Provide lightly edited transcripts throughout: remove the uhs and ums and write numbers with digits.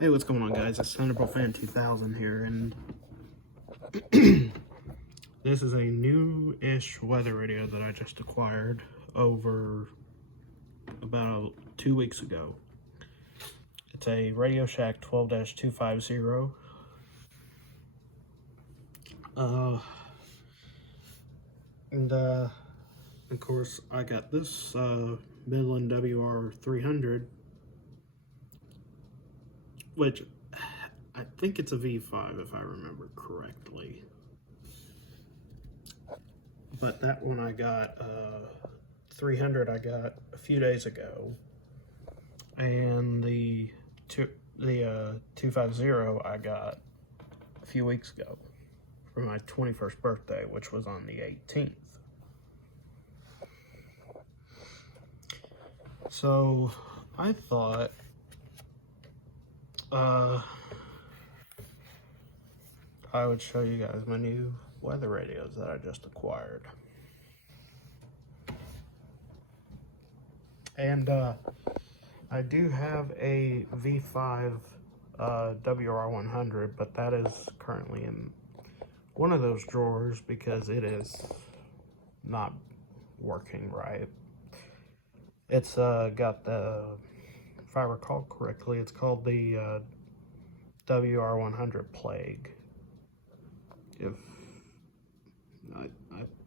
Hey, what's going on, guys? It's Thunderbolt Fan 2000 here, and this is a new-ish weather radio that I just acquired over about 2 weeks ago. It's a Radio Shack 12-250. Of course, I got this Midland WR300, which I think it's a V5 if I remember correctly. But that one I got, 300 I got a few days ago. And the 250 I got a few weeks ago for my 21st birthday, which was on the 18th. So I thought I would show you guys my new weather radios that I just acquired. And I do have a V5 WR100, but that is currently in one of those drawers because it is not working right. It's got the, if I recall correctly, it's called the WR100 Plague. If I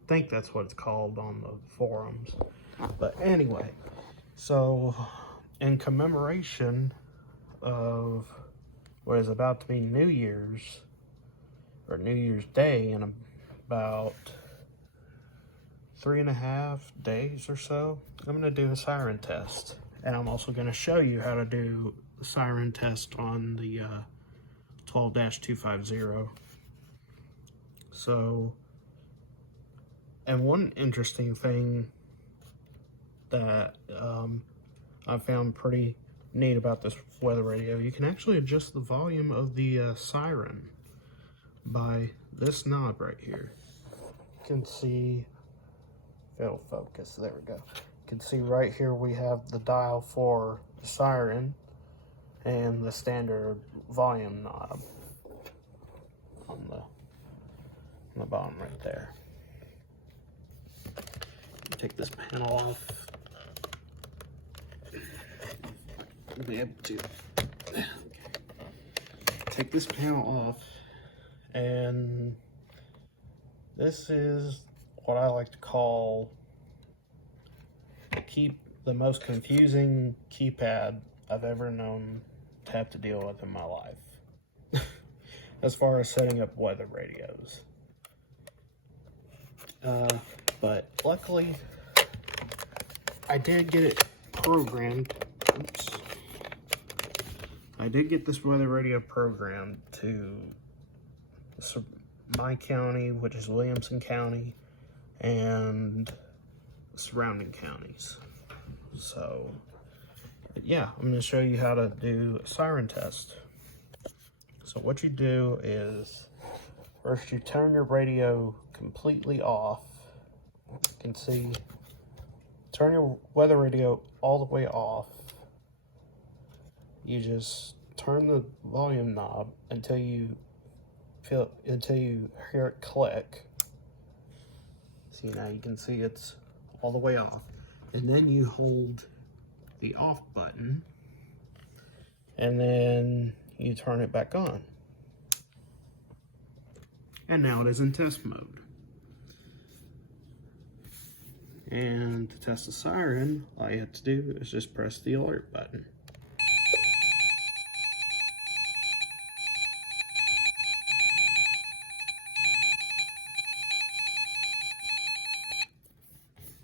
think that's what it's called on the forums. But anyway, so in commemoration of what is about to be New Year's, or New Year's Day, in about 3.5 days or so, I'm going to do a siren test. And I'm also going to show you how to do the siren test on the 12-250. So, and one interesting thing that I found pretty neat about this weather radio, you can actually adjust the volume of the siren by this knob right here. You can see, if it'll focus, there we go. You can see right here we have the dial for the siren and the standard volume knob on the bottom right there. Take this panel off. I'll be able to take this panel off, and this is what I like to call the most confusing keypad I've ever known to have to deal with in my life as far as setting up weather radios. But luckily I did get it programmed. Oops. I did get this weather radio programmed to my county, which is Williamson County, and surrounding counties. So yeah, I'm going to show you how to do a siren test. So what you do is, first you turn your radio completely off. You can see, turn your weather radio all the way off. You just turn the volume knob until you hear it click. See, now you can see it's all the way off. And then you hold the off button, and then you turn it back on. And now it is in test mode. And to test the siren, all you have to do is just press the alert button.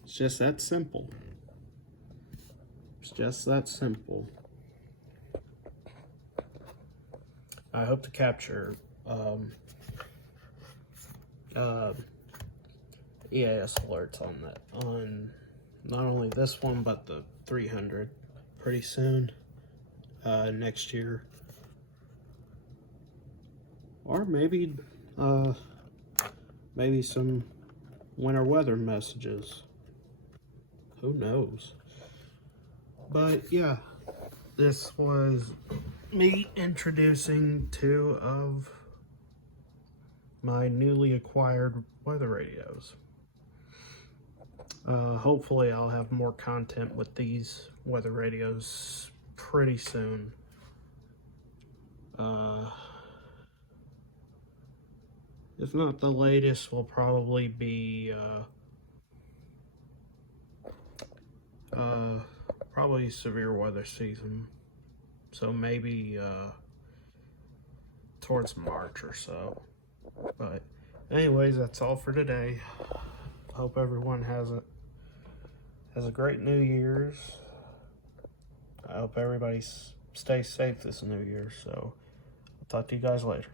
It's just that simple. It's just that simple. I hope to capture EAS alerts on not only this one but the 300 pretty soon, next year, or maybe some winter weather messages. Who knows? But yeah, this was me introducing two of my newly acquired weather radios. Hopefully I'll have more content with these weather radios pretty soon. If not the latest, will probably be probably severe weather season. So maybe towards March or so. But anyways, that's all for today. Hope everyone has a great New Year's. I hope everybody stays safe this New Year. So I'll talk to you guys later.